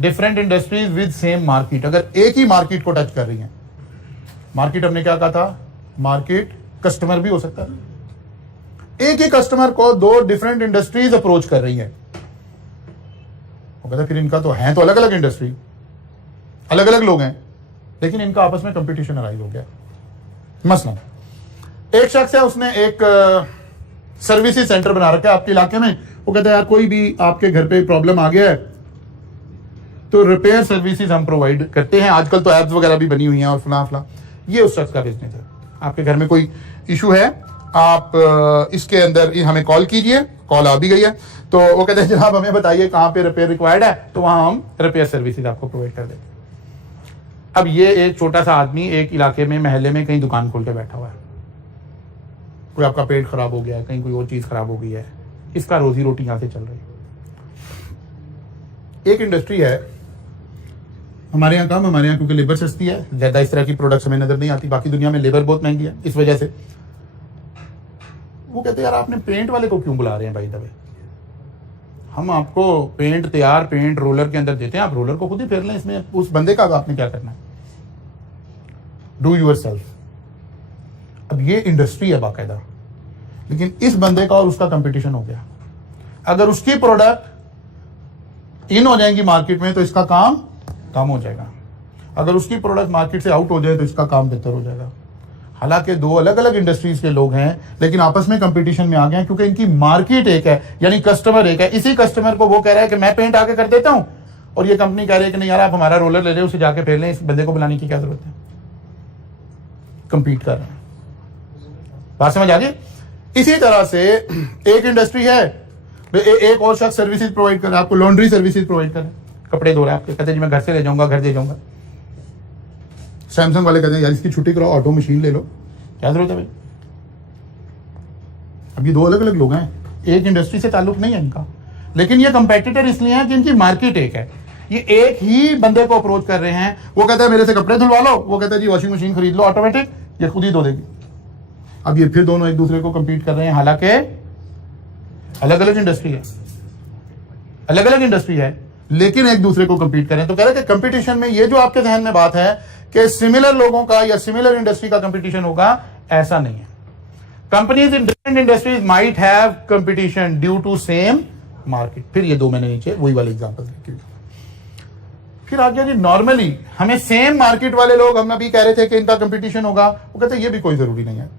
different industries with same market. अगर एक ही मार्केट को टच कर रही है, मार्केट हमने क्या कहा था, मार्केट कस्टमर भी हो सकता है। एक ही कस्टमर को दो डिफरेंट इंडस्ट्रीज अप्रोच कर रही है, वो कहता फिर इनका तो है तो अलग अलग इंडस्ट्री, अलग अलग लोग हैं, लेकिन इनका आपस में कंपटीशन अराइज हो गया। मसलन एक शख्स है उसने एक सर्विसेज सेंटर बना रखा है आपके इलाके में, वो कहता है यार कोई भी आपके घर पे प्रॉब्लम आ गया है तो रिपेयर सर्विसेज हम प्रोवाइड करते हैं। आजकल तो ऐप्स वगैरह भी बनी हुई हैं और फला फला। ये उस शख्स का बिजनेस है। आपके घर में कोई इशू है, आप इसके अंदर हमें कॉल कीजिए, कॉल आ भी गई है, तो वो कहते हैं जनाब हमें बताइए कहाँ पे रिपेयर रिक्वायर्ड है, तो वहाँ हम रिपेयर सर्विसेज आपको प्रोवाइड कर देंगे। अब ये एक छोटा सा आदमी एक इलाके में महल्ले में कहीं दुकान खोल के बैठा हुआ है, कोई आपका पेट खराब हो गया है, कहीं कोई और चीज खराब हो गई है, इसका रोजी रोटी यहां से चल रही है। एक इंडस्ट्री है हमारे यहाँ काम, हमारे यहाँ क्योंकि लेबर सस्ती है, ज्यादा इस तरह की प्रोडक्ट्स हमें नजर नहीं आती, बाकी दुनिया में लेबर बहुत महंगी है, इस वजह से वो कहते हैं यार आपने पेंट वाले को क्यों बुला रहे हैं भाई दबे, हम आपको पेंट तैयार पेंट रोलर के अंदर देते हैं, आप रोलर को खुद ही फेर लें, इसमें उस बंदे का आपने क्या करना है, डू यूर सेल्फ। अब ये इंडस्ट्री है बाकायदा, लेकिन इस बंदे का और उसका कंपटीशन हो गया। अगर उसकी प्रोडक्ट इन हो जाएंगी मार्केट में तो इसका काम कम हो जाएगा, अगर उसकी प्रोडक्ट मार्केट से आउट हो जाए तो इसका काम बेहतर हो जाएगा। हालांकि दो अलग अलग इंडस्ट्रीज के लोग हैं लेकिन आपस में कंपटीशन में आ गए हैं क्योंकि इनकी मार्केट एक है, यानी कस्टमर एक है। इसी कस्टमर को वो कह रहा है कि मैं पेंट आके कर देता हूं और ये कंपनी कह रही है कि नहीं यार आप हमारा रोलर ले रहे हो, उसे जाके फेर लें, इस बंदे को बुलाने की क्या जरूरत है। कंपीट कर रहे हैं, बात समझ आ गई। इसी तरह से एक इंडस्ट्री है, एक और शख्स सर्विसेज प्रोवाइड कर रहा है, आपको लॉन्ड्री सर्विसेज प्रोवाइड कर रहा है, कपड़े धो रहा है आपके, कहते हैं जी मैं घर से ले जाऊंगा, घर दे जाऊंगा। सैमसंग वाले कहते हैं यार इसकी छुट्टी कराओ, ऑटो मशीन ले लो, क्या जरूरत है भाई। अब ये दो अलग अलग लोग हैं, एक इंडस्ट्री से ताल्लुक नहीं है इनका, लेकिन ये कंपेटिटर इसलिए हैं कि इनकी मार्केट एक है, ये एक ही बंदे को अप्रोच कर रहे हैं। वो कहता है मेरे से कपड़े धुलवा लो, वो कहता है जी वॉशिंग मशीन खरीद लो ऑटोमेटिक, ये खुद ही धो देगी। अब ये फिर दोनों एक दूसरे को कंपीट कर रहे हैं, हालांकि अलग अलग इंडस्ट्री है, अलग अलग इंडस्ट्री है, लेकिन एक दूसरे को कंपीट करें। तो कह रहे थे कंपटीशन में ये जो आपके जहन में बात है कि सिमिलर लोगों का या सिमिलर इंडस्ट्री का कंपटीशन होगा, ऐसा नहीं है। Companies in different industries might have competition due to same market. फिर ये दो मैंने नीचे वही वाले एग्जांपल देखे। फिर आगे जी नॉर्मली हमें सेम मार्केट वाले लोग, हम अभी कह रहे थे कि इनका कंपटीशन होगा, वो कहते हैं ये भी कोई जरूरी नहीं है,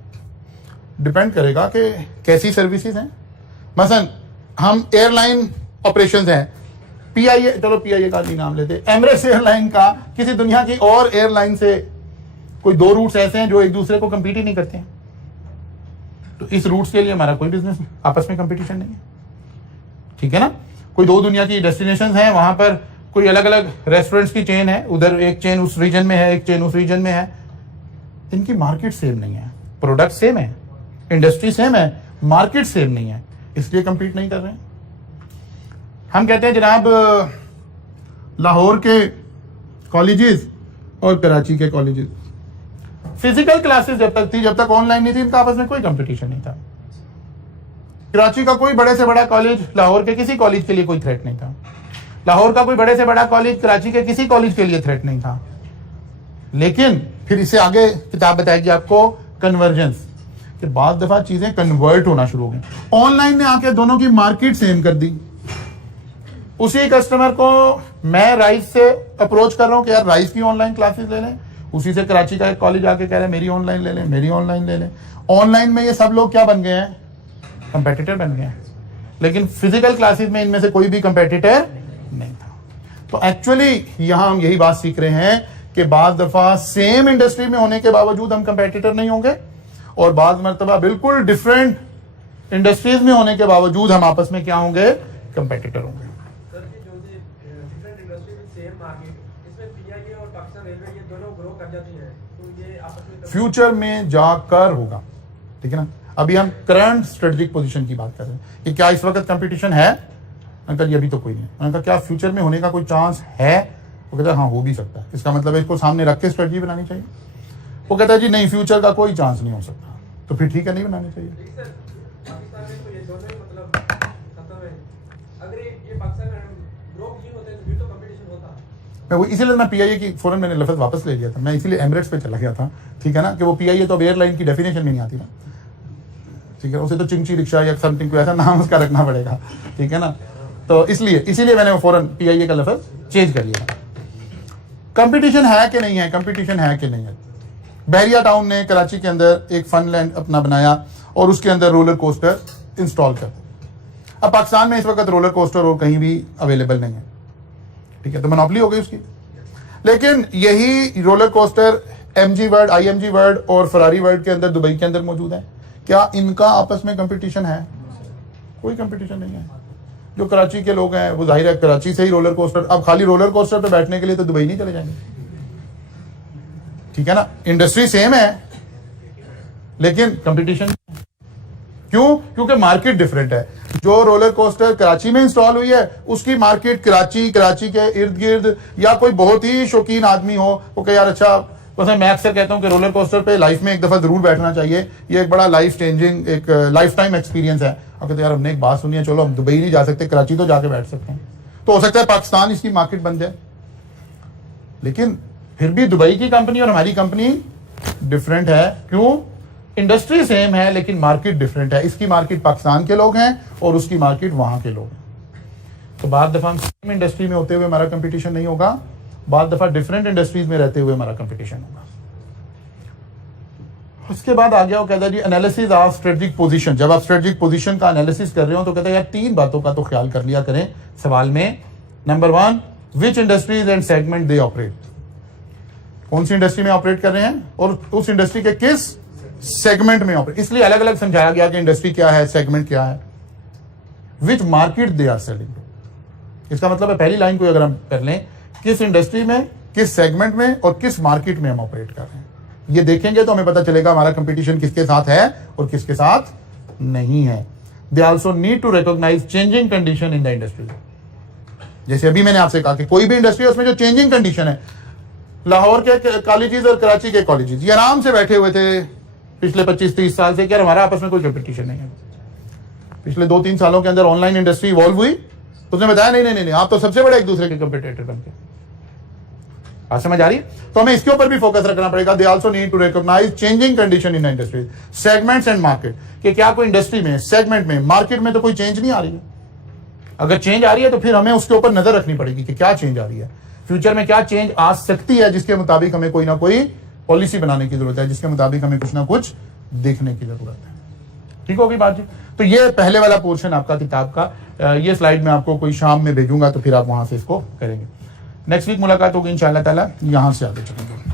डिपेंड करेगा कि कैसी सर्विसेज हैं। मसलन हम एयरलाइन ऑपरेशंस हैं, पीआईए, चलो पीआईए का नहीं नाम लेते, एमरेट्स एयरलाइन का किसी दुनिया की और एयरलाइन से कोई दो रूट्स ऐसे हैं जो एक दूसरे को कंपीट ही नहीं करते हैं, तो इस रूट्स के लिए हमारा कोई बिजनेस आपस में कंपटीशन नहीं है, ठीक है ना। कोई दो दुनिया की डेस्टिनेशंस हैं, वहां पर कोई अलग अलग रेस्टोरेंट्स की चेन है, उधर एक चेन उस रीजन में है, एक चेन उस रीजन में है, इनकी मार्केट सेम नहीं है, प्रोडक्ट सेम है, इंडस्ट्री सेम है, मार्केट सेम नहीं है, इसलिए कंपीट नहीं कर रहे हैं। हम कहते हैं जनाब लाहौर के कॉलेजेस और कराची के कॉलेजेस, फिजिकल क्लासेस जब तक थी, जब तक ऑनलाइन नहीं थी, इनका आपस में कोई कंपटीशन नहीं था। कराची का कोई बड़े से बड़ा कॉलेज लाहौर के किसी कॉलेज के लिए कोई थ्रेट नहीं था, लाहौर का कोई बड़े से बड़ा कॉलेज कराची के किसी कॉलेज के लिए थ्रेट नहीं था। लेकिन फिर इससे आगे किताब बताएगी आपको कन्वर्जेंस, कि बाद दफा चीजें कन्वर्ट होना शुरू हो गई। ऑनलाइन ने आके दोनों की मार्केट सेम कर दी, उसी कस्टमर को मैं राइस से अप्रोच कर रहा हूं कि यार राइस की ऑनलाइन क्लासेस ले लें, उसी से कराची का एक कॉलेज आके कह रहे हैं मेरी ऑनलाइन ले लें, मेरी ऑनलाइन ले लें। ऑनलाइन में ये सब लोग क्या बन गए हैं, कंपेटिटर बन गए हैं, लेकिन फिजिकल क्लासेस में इनमें से कोई भी कंपेटिटर नहीं था। तो एक्चुअली यहां हम यही बात सीख रहे हैं कि बाज़ दफा सेम इंडस्ट्री में होने के बावजूद हम कंपेटिटर नहीं होंगे, और बाज़ मरतबा बिल्कुल डिफरेंट इंडस्ट्रीज में होने के बावजूद हम आपस में क्या होंगे, कंपेटिटर होंगे। फ्यूचर में जाकर होगा, ठीक है ना। अभी हम करंट स्ट्रेटेजिक पोजीशन की बात कर रहे हैं कि क्या इस वक्त कंपटीशन है। अंकल ये अभी तो कोई नहीं है। अंकल क्या फ्यूचर में होने का कोई चांस है? वो कहता है हाँ हो भी सकता है। इसका मतलब है इसको सामने रख के स्ट्रेटजी बनानी चाहिए। वो कहता है जी नहीं, फ्यूचर का कोई चांस नहीं हो सकता। तो फिर ठीक है, नहीं बनानी चाहिए। वो इसीलिए मैं पीआईए की फौरन मैंने लफ्ज़ वापस ले लिया था। मैं इसीलिए एमिरेट्स पे चला गया था, ठीक है ना, कि वो पीआईए तो अब एयरलाइन की डेफिनेशन में नहीं आती ना, ठीक है। उसे तो चिंची रिक्शा या समथिंग कोई ऐसा नाम उसका रखना पड़ेगा, ठीक है ना। तो इसीलिए मैंने फौरन पीआईए का लफ्ज़ चेंज कर लिया। कंपटीशन है कि नहीं है, कंपटीशन है कि नहीं है। बहरिया टाउन ने कराची के अंदर एक फनलैंड अपना बनाया और उसके अंदर रोलर कोस्टर इंस्टॉल कर। अब पाकिस्तान में इस वक्त रोलर कोस्टर और कहीं भी अवेलेबल नहीं है, ठीक है, तो मोनोपोली हो गई उसकी। लेकिन यही roller coaster MG world, IMG world और फरारी वर्ल्ड के अंदर दुबई के अंदर मौजूद है। क्या इनका आपस में कंपटीशन है? कोई कंपटीशन नहीं है। जो कराची के लोग हैं वो जाहिर है कराची से ही रोलर कोस्टर, अब खाली रोलर कोस्टर पे बैठने के लिए तो दुबई नहीं चले जाएंगे, ठीक है ना। इंडस्ट्री सेम है लेकिन कंपटीशन क्यों? क्योंकि मार्केट डिफरेंट है। जो रोलर कोस्टर कराची में इंस्टॉल हुई है उसकी मार्केट कराची के इर्द गिर्द, या कोई बहुत ही शौकीन आदमी हो वो कहे यार अच्छा, वैसे मैं अक्सर कहता हूं कि रोलर कोस्टर पे लाइफ में एक दफा जरूर बैठना चाहिए, ये एक बड़ा लाइफ चेंजिंग, एक लाइफ टाइम एक्सपीरियंस है। और कहते यार हमने एक बात सुनी है, चलो हम दुबई नहीं जा सकते, कराची तो जाके बैठ सकते हैं। तो हो सकता है पाकिस्तान इसकी मार्केट बन जाए, लेकिन फिर भी दुबई की कंपनी और हमारी कंपनी डिफरेंट है। क्यों? इंडस्ट्री सेम है लेकिन मार्केट डिफरेंट है। इसकी मार्केट पाकिस्तान के लोग हैं और उसकी मार्केट वहां के लोग हैं। तो बाद दफा हम सेम इंडस्ट्री में होते हुए हमारा कंपटीशन नहीं होगा, बाद दफा डिफरेंट इंडस्ट्रीज में रहते हुए हमारा कंपटीशन होगा। उसके बाद आ गया वो कहता है जी एनालिसिस ऑफ स्ट्रेटेजिक पोजीशन। जब आप स्ट्रेटेजिक पोजीशन का एनालिसिस कर रहे हो तो कहता है यार 3 बातों का तो ख्याल कर लिया करें सवाल में। Number 1, which industries and segment they operate. कौन सी इंडस्ट्री में ऑपरेट कर रहे हैं और उस इंडस्ट्री के किस सेगमेंट में ऑपरेट। इसलिए अलग अलग समझाया गया कि इंडस्ट्री क्या है, सेगमेंट क्या है, विच मार्केट दे आर सेलिंग। इसका मतलब है पहली लाइन को अगर हम कर लें, किस इंडस्ट्री में, किस सेगमेंट में और किस मार्केट में हम ऑपरेट कर रहे हैं, ये देखेंगे तो हमें पता चलेगा हमारा कंपटीशन किसके साथ है और किसके साथ नहीं है। They also need to recognise changing condition in the industry. जैसे अभी मैंने आपसे कहा कि कोई भी इंडस्ट्री है उसमें जो चेंजिंग कंडीशन है, लाहौर के कॉलेजेस और कराची के कॉलेजेस ये आराम से बैठे हुए थे पिछले 25-30 साल से कि हमारा आपस में कोई कंपटीशन नहीं है। पिछले 2-3 सालों के अंदर ऑनलाइन इंडस्ट्री इवॉल्व हुई, उसने बताया नहीं आप तो सबसे बड़े एक दूसरे के कंपटीटर बन गए। बात समझ आ रही है? तो हमें इसके ऊपर भी फोकस रखना पड़ेगा। They also need to recognise changing condition in industry, segments and market, कि क्या कोई इंडस्ट्री में, सेगमेंट में, मार्केट में तो कोई चेंज नहीं आ रही है। अगर चेंज आ रही है तो फिर हमें उसके ऊपर नजर रखनी पड़ेगी कि क्या चेंज आ रही है, फ्यूचर में क्या चेंज आ सकती है, जिसके मुताबिक हमें कोई ना कोई पॉलिसी बनाने की जरूरत है, जिसके मुताबिक हमें कुछ ना कुछ देखने की जरूरत है। ठीक होगी बात जी? तो ये पहले वाला पोर्शन आपका किताब का, ये स्लाइड मैं आपको कोई शाम में भेजूंगा तो फिर आप वहां से इसको करेंगे। नेक्स्ट वीक मुलाकात होगी इंशाअल्लाह ताला। यहां से आगे चलेंगे।